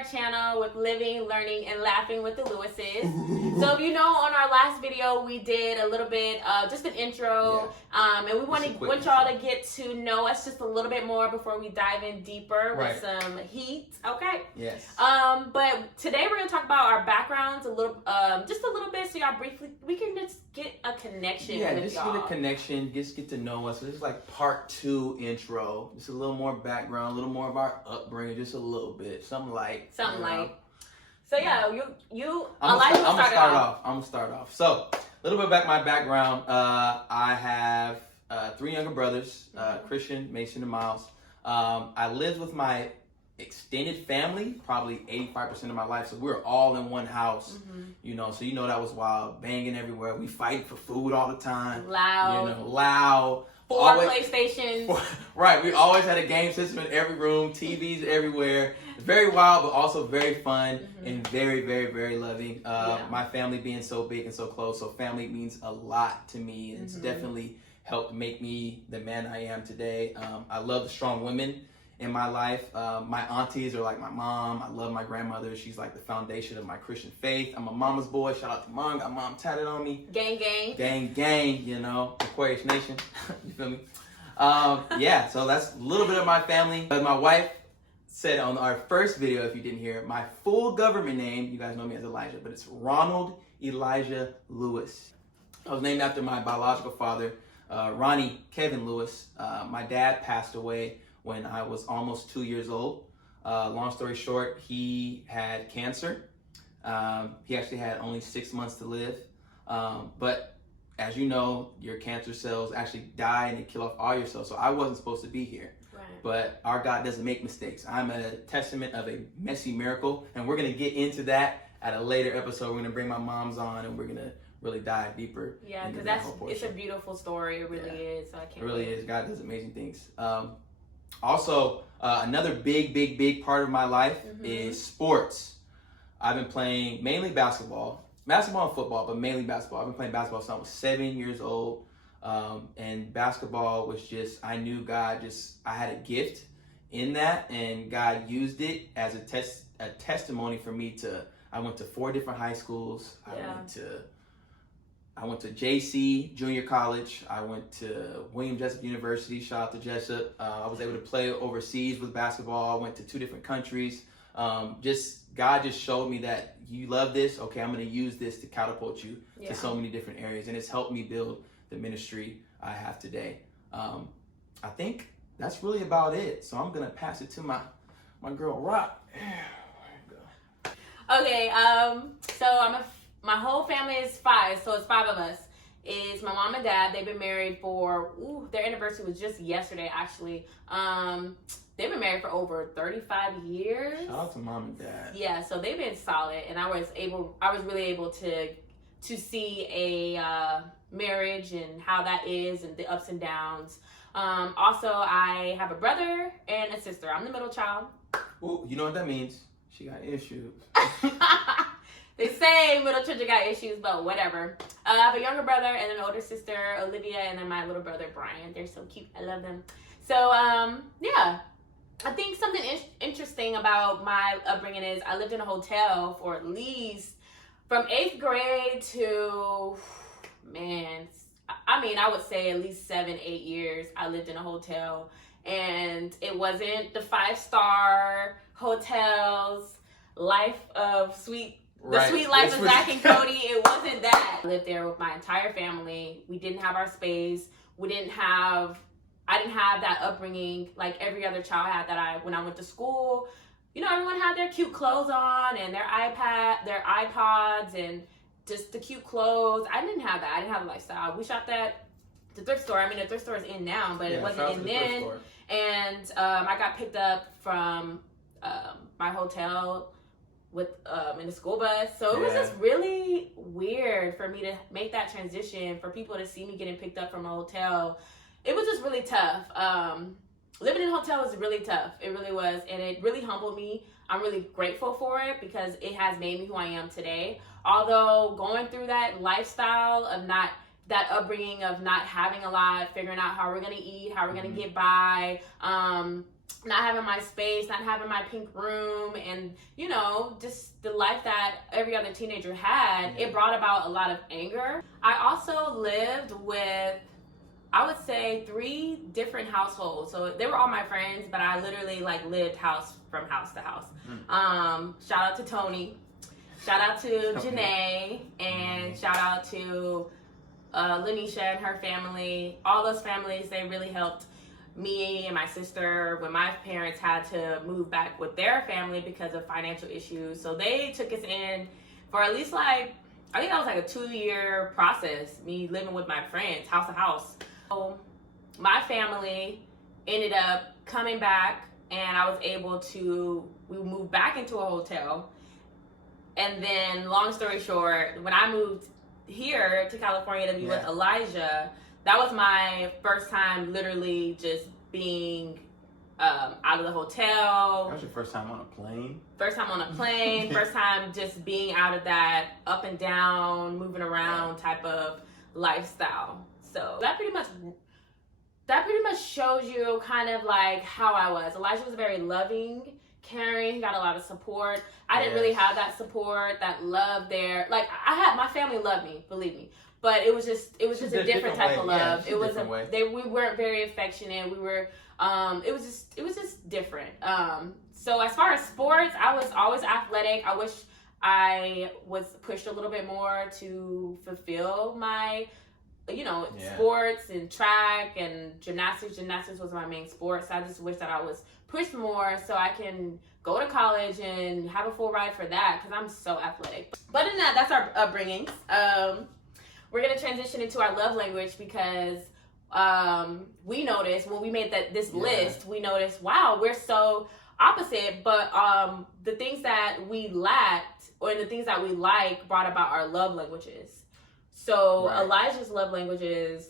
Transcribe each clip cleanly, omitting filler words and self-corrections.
our channel with Living, Learning, and Laughing with the Lewises. So if you know, on our last video, we did a little bit of just an intro, and we want y'all to get to know us just a little bit more before we dive in deeper with some heat. Okay. Yes. But today we're gonna talk about our backgrounds a little, just a little bit, so y'all we can just get a connection. Yeah, with just y'all. get a connection, just get to know us. So this is like part 2 intro. Just a little more background, a little more of our upbringing, just a little bit, something light. So yeah, I'm gonna start off. So a little bit about my background. I have 3 younger brothers, Christian, Mason, and Miles. I lived with my extended family probably 85% of my life, so we were all in one house. You know, so that was wild, banging everywhere. We fight for food all the time, loud. 4 PlayStations. Right, we always had a game system in every room, TVs everywhere. Very wild, but also very fun and very, very, very loving. My family being so big and so close, so family means a lot to me. It's definitely helped make me the man I am today. I love the strong women in my life. My aunties are like my mom. I love my grandmother. She's like the foundation of my Christian faith. I'm a mama's boy. Shout out to mom. Got mom tatted on me. Gang, gang. Gang, gang, Aquarius Nation. You feel me? So that's a little bit of my family. But my wife said on our first video, if you didn't hear it, my full government name, you guys know me as Elijah, but it's Ronald Elijah Lewis. I was named after my biological father, Ronnie Kevin Lewis. My dad passed away when I was almost 2 years old. Long story short, he had cancer. He actually had only 6 months to live. But as you know, your cancer cells actually die and they kill off all your cells. So I wasn't supposed to be here. Right. But our God doesn't make mistakes. I'm a testament of a messy miracle. And we're going to get into that at a later episode. We're going to bring my moms on and we're going to really dive deeper. Yeah, because it's a beautiful story. It really is. So I can't. It really is. God does amazing things. Also, another big part of my life is sports. I've been playing mainly basketball and football, but mainly basketball. I've been playing basketball since I was 7 years old. And basketball was I knew God I had a gift in that, and God used it as a testimony for me I went to 4 different high schools. I went to JC Junior College. I went to William Jessup University. Shout out to Jessup. I was able to play overseas with basketball. I went to 2 different countries. God just showed me that you love this. Okay, I'm going to use this to catapult you to so many different areas. And it's helped me build the ministry I have today. I think that's really about it. So I'm going to pass it to my girl, Rock. Okay, so my whole family is 5, so it's 5 of us. Is my mom and dad. They've been married for, their anniversary was just yesterday, actually. They've been married for over 35 years. Shout out to mom and dad. Yeah, so they've been solid, and I was really able to see a marriage and how that is and the ups and downs. Also, I have a brother and a sister. I'm the middle child. Ooh, you know what that means? She got issues. They say middle children got issues, but whatever. I have a younger brother and an older sister, Olivia, and then my little brother, Brian. They're so cute. I love them. So, I think something interesting about my upbringing is I lived in a hotel for at least from 8th grade to, I would say at least 7-8 years I lived in a hotel. And it wasn't the 5-star hotels, the sweet life of Zach and Cody. It wasn't that. I lived there with my entire family. We didn't have our space. I didn't have that upbringing like every other child had when I went to school. Everyone had their cute clothes on and their iPods and just the cute clothes. I didn't have that. I didn't have a lifestyle. We shopped at the thrift store. The thrift store is in now, but it wasn't in then. And I got picked up from my hotel in the school bus. So it was just really weird for me to make that transition, for people to see me getting picked up from a hotel. It was just really tough. Living in a hotel was really tough. It really was. And it really humbled me. I'm really grateful for it because it has made me who I am today. Although going through that lifestyle of that upbringing of not having a lot, figuring out how we're going to eat, how we're going to get by, not having my space, not having my pink room, and you know, just the life that every other teenager had, it brought about a lot of anger. I also lived with, I would say, 3 different households. So they were all my friends, but I literally like lived house from house to house. Shout out to Tony, shout out to Janae, and shout out to Lanisha and her family. All those families, they really helped me and my sister when my parents had to move back with their family because of financial issues. So they took us in for at least like, I think that was like a 2-year process, me living with my friends, house to house. So my family ended up coming back, and I was able to, we moved back into a hotel. And then, long story short, when I moved here to California to be with Elijah, that was my first time literally just being out of the hotel. That was your first time on a plane? First time on a plane, first time just being out of that up and down, moving around type of lifestyle. So that pretty much shows you kind of like how I was. Elijah was very loving, caring, he got a lot of support. I didn't really have that support, that love there. Like my family loved me, believe me. But it was just a different type of love. Yeah, it was we weren't very affectionate. We were it was just different. So as far as sports, I was always athletic. I wish I was pushed a little bit more to fulfill my sports and track and gymnastics. Gymnastics was my main sport. So I just wish that I was pushed more so I can go to college and have a full ride for that, because I'm so athletic. But in that's our upbringings. We're going to transition into our love language, because we noticed when we made this list, we noticed, wow, we're so opposite, but the things that we lacked or the things that we like brought about our love languages. So Elijah's love language is?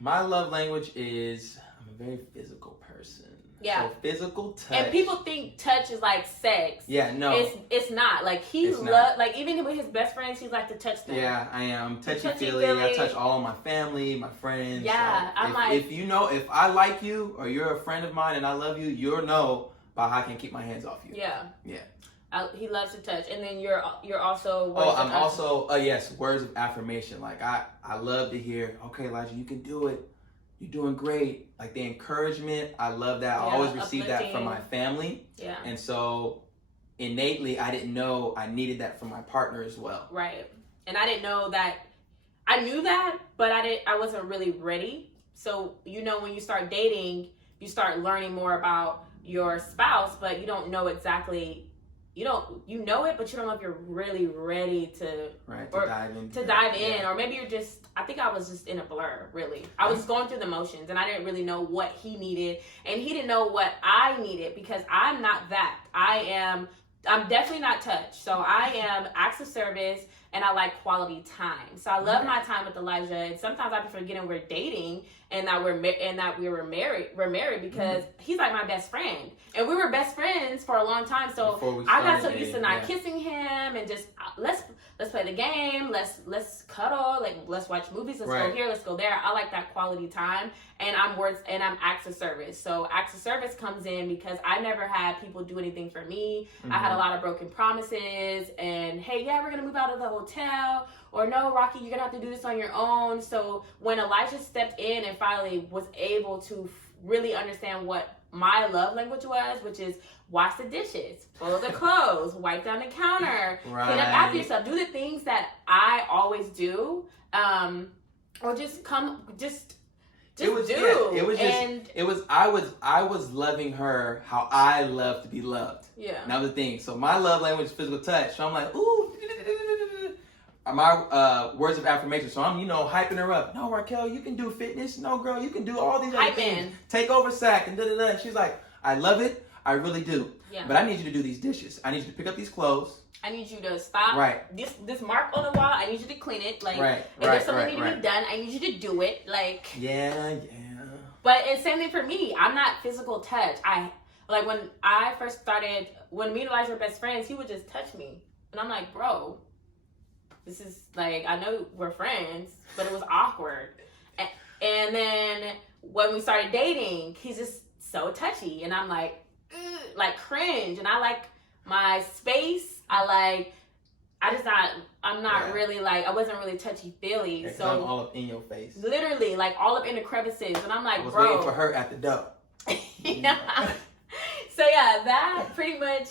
My love language is, I'm a very physical person. Yeah. So physical touch. And people think touch is like sex. Yeah, no. It's not. Like he loves, like even with his best friends, he likes to touch them. Yeah, I am. Touchy-feely. I touch all my family, my friends. Yeah, if I like you or you're a friend of mine and I love you, you'll know by how I can keep my hands off you. Yeah. Yeah. He loves to touch. And then you're also words of affirmation. Like I love to hear, okay, Elijah, you can do it. You're doing great. Like the encouragement, I love that. I always receive that from my family. Yeah. And so innately, I didn't know I needed that from my partner as well. Right. And I didn't know that. I knew that, but I wasn't really ready. So, when you start dating, you start learning more about your spouse, but you don't know exactly. You know it, but you don't know if you're really ready to dive in, or maybe you're just. I think I was just in a blur. Really, I was going through the motions, and I didn't really know what he needed, and he didn't know what I needed, because I'm not that. I'm definitely not touch. So I am acts of service, and I like quality time. So I love my time with Elijah, and sometimes I be forgetting we're dating and that we were married because he's like my best friend, and we were best friends for a long time. So I got so used to not kissing him and just let's play the game, let's cuddle, like let's watch movies, let's go here, let's go there. I like that quality time, and I'm acts of service. So acts of service comes in because I never had people do anything for me. I had a lot of broken promises, and hey, we're gonna move out of the hotel, or no, Rocky, you're gonna have to do this on your own. So when Elijah stepped in and finally was able to really understand what my love language was, which is wash the dishes, fold the clothes, wipe down the counter, clean up after yourself, do the things that I always do, or just I was loving her how I love to be loved. Yeah. And that was the thing. So my love language is physical touch. So I'm like, ooh, my words of affirmation. So I'm, hyping her up. No, Raquel, you can do fitness. No, girl, you can do all these other things. Take over sack and da-da-da. And she's like, I love it. I really do. Yeah. But I need you to do these dishes. I need you to pick up these clothes. I need you to stop. Right. This mark on the wall, I need you to clean it. Like, if there's something that need to be done, I need you to do it. Like. Yeah. But it's same thing for me. I'm not physical touch. When I first started, when me and Elijah were best friends, he would just touch me. And I'm like, bro, this is like, I know we're friends, but it was awkward. And then when we started dating, he just so touchy, and I'm like, ugh, like cringe, and I like my space. I'm not really like, I wasn't really touchy feely. Yeah, so I'm all up in your face. Literally, like all up in the crevices, and I'm like, I was bro. waiting for her at the door. Yeah. So yeah, that pretty much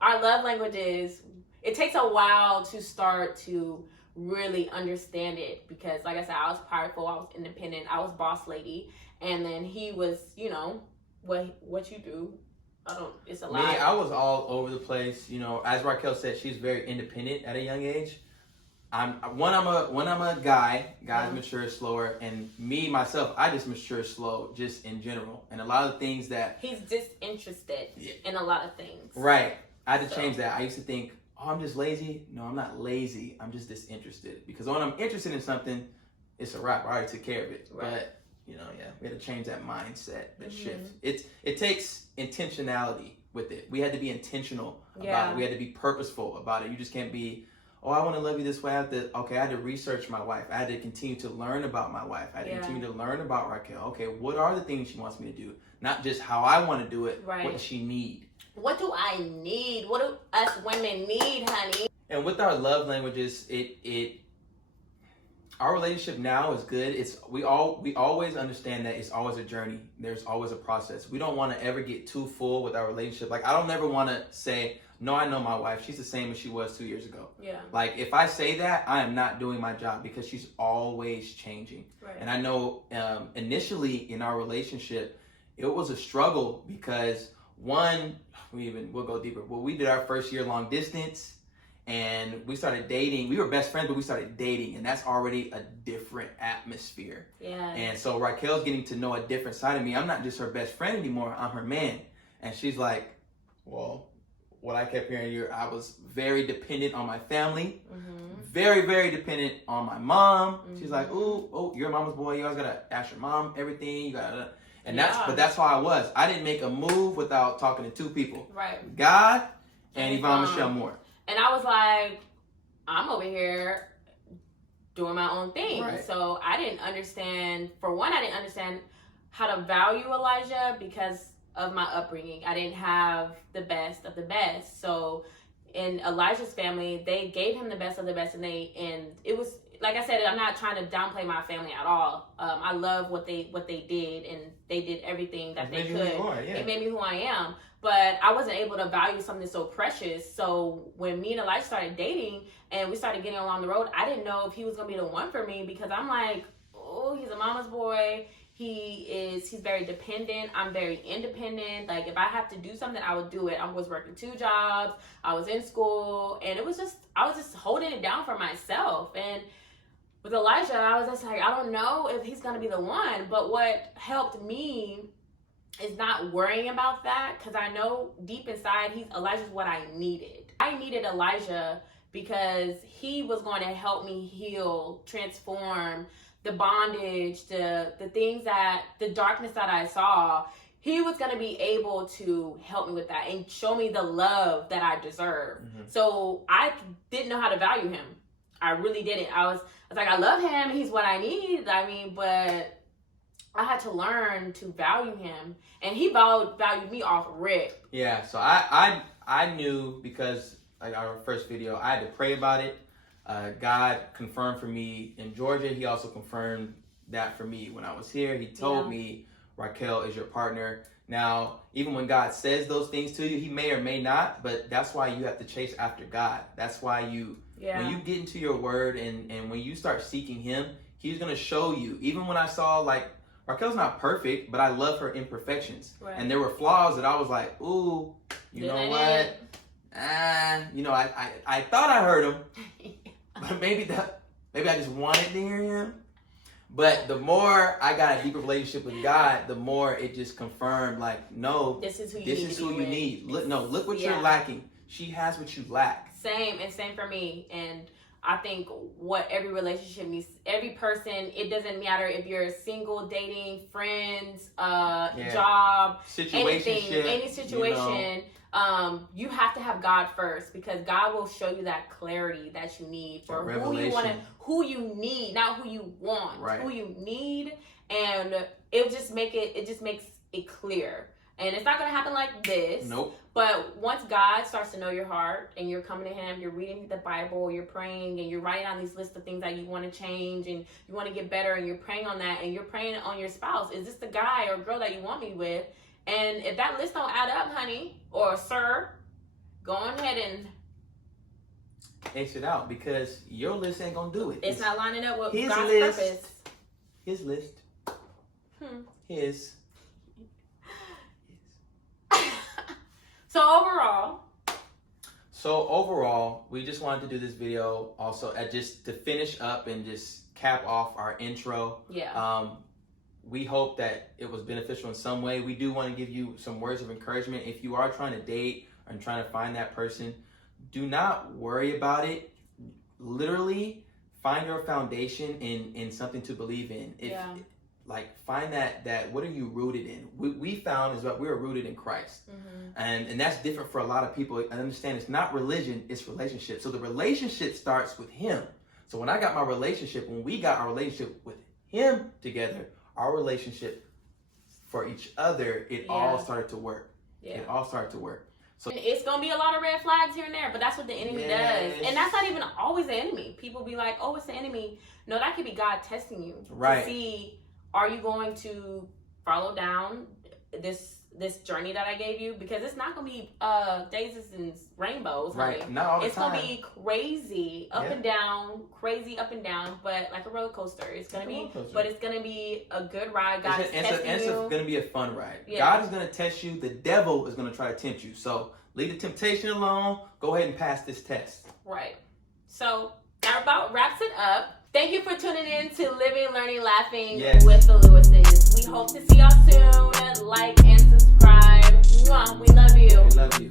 our love languages. It takes a while to start to really understand it because, like I said, I was prideful, I was independent, I was boss lady, and then he was, you know, what you do. It's a lot. Me, I was all over the place. You know, as Raquel said, she's very independent at a young age. I'm a guy. Guys mature slower, and me myself, I just mature slow, just in general. And a lot of things that he's disinterested in a lot of things. Right. I had to change that. I used to think, oh, I'm just lazy. No, I'm not lazy. I'm just disinterested. Because when I'm interested in something, it's a wrap. I already took care of it. Right. But you know, we had to change that mindset, that shift. It takes intentionality with it. We had to be intentional about it. We had to be purposeful about it. You just can't be, oh, I want to love you this way. I had to research my wife. I had to continue to learn about my wife. I had to continue to learn about Raquel. Okay, what are the things she wants me to do? Not just how I want to do it. Right. What does she need? What do I need? What do us women need, honey? And with our love languages, our relationship now is good. We always understand that it's always a journey. There's always a process. We don't want to ever get too full with our relationship. Like, I don't never want to say, no, I know my wife. She's the same as she was 2 years ago. Yeah. Like, if I say that, I am not doing my job because she's always changing. Right. And I know initially in our relationship, it was a struggle because we'll go deeper. Well, we did our first year long distance. And we started dating. We were best friends, but we started dating, and that's already a different atmosphere. Yeah. And so Raquel's getting to know a different side of me. I'm not just her best friend anymore. I'm her man. And she's like, well, what I kept hearing I was very dependent on my family, very, very dependent on my mom. She's like, oh, you're a mama's boy. You always gotta ask your mom everything. You gotta, and that's how I was. I didn't make a move without talking to two people. Right. God and Yvonne Michelle Moore. And I was like, I'm over here doing my own thing. Right. So I didn't understand, I didn't understand how to value Elijah because of my upbringing. I didn't have the best of the best. So in Elijah's family, they gave him the best of the best, and it was, like I said, I'm not trying to downplay my family at all. I love what they did, and they did everything that they could. It made me who I am. But I wasn't able to value something so precious. So when me and Elijah started dating and we started getting along the road, I didn't know if he was going to be the one for me because I'm like, oh, he's a mama's boy. He's very dependent. I'm very independent. Like, if I have to do something, I would do it. I was working 2 jobs. I was in school. And I was just holding it down for myself. And with Elijah, I was just like, I don't know if he's going to be the one. But what helped me is not worrying about that, because I know deep inside Elijah's what I needed. I needed Elijah because he was going to help me heal, transform the bondage, the things the darkness that I saw. He was going to be able to help me with that and show me the love that I deserve. So I didn't know how to value him. I really didn't. I was like, I love him. He's what I need. But I had to learn to value him, and he valued me off rip. Yeah, so I knew, because like our first video, I had to pray about it. God confirmed for me in Georgia. He also confirmed that for me when I was here. He told me, Raquel is your partner. Now, even when God says those things to you, he may or may not, but that's why you have to chase after God. That's why when you get into your word and when you start seeking him, he's going to show you. Even when I saw, like, Raquel's not perfect, but I love her imperfections. Right. And there were flaws that I was like, ooh, you know what? I thought I heard him, but maybe I just wanted to hear him. But the more I got a deeper relationship with God, the more it just confirmed, like, no, this is who you need. Look what you're lacking. She has what you lack. Same for me. And I think what every relationship needs, every person, it doesn't matter if you're single, dating, friends, job, anything, any situation, you have to have God first, because God will show you that clarity that you need for who you need, not who you want, who you need, and it just makes it clear. And it's not going to happen like this. Nope. But once God starts to know your heart and you're coming to him, you're reading the Bible, you're praying, and you're writing down these lists of things that you want to change and you want to get better, and you're praying on that, and you're praying on your spouse. Is this the guy or girl that you want me with? And if that list don't add up, honey, or sir, go on ahead and X it out, because your list ain't going to do it. it's not lining up with his God's list. purpose. His list. His. So overall, we just wanted to do this video also just to finish up and just cap off our intro. Yeah. We hope that it was beneficial in some way. We do want to give you some words of encouragement. If you are trying to date and trying to find that person, do not worry about it. Literally find your foundation in something to believe in. Like, find that what are you rooted in? We found is that we're rooted in Christ. And that's different for a lot of people. I understand it's not religion, it's relationship. So the relationship starts with him. So when we got our relationship with him together, our relationship for each other, it all started to work. It all started to work. So it's going to be a lot of red flags here and there, but that's what the enemy does. And that's not even always the enemy. People be like, oh, it's the enemy. No, that could be God testing you to see, are you going to follow down this journey that I gave you? Because it's not going to be daisies and rainbows. Right. Honey. Not all the it's time. It's going to be crazy up and down, but like a roller coaster. It's going to be, but it's going to be a good ride. God is testing you. It's going to be a fun ride. Yeah. God is going to test you. The devil is going to try to tempt you. So leave the temptation alone. Go ahead and pass this test. Right. So that about wraps it up. Thank you for tuning in to Living, Learning, Laughing with the Lewises. We hope to see y'all soon. Like and subscribe. Mwah. We love you. We love you.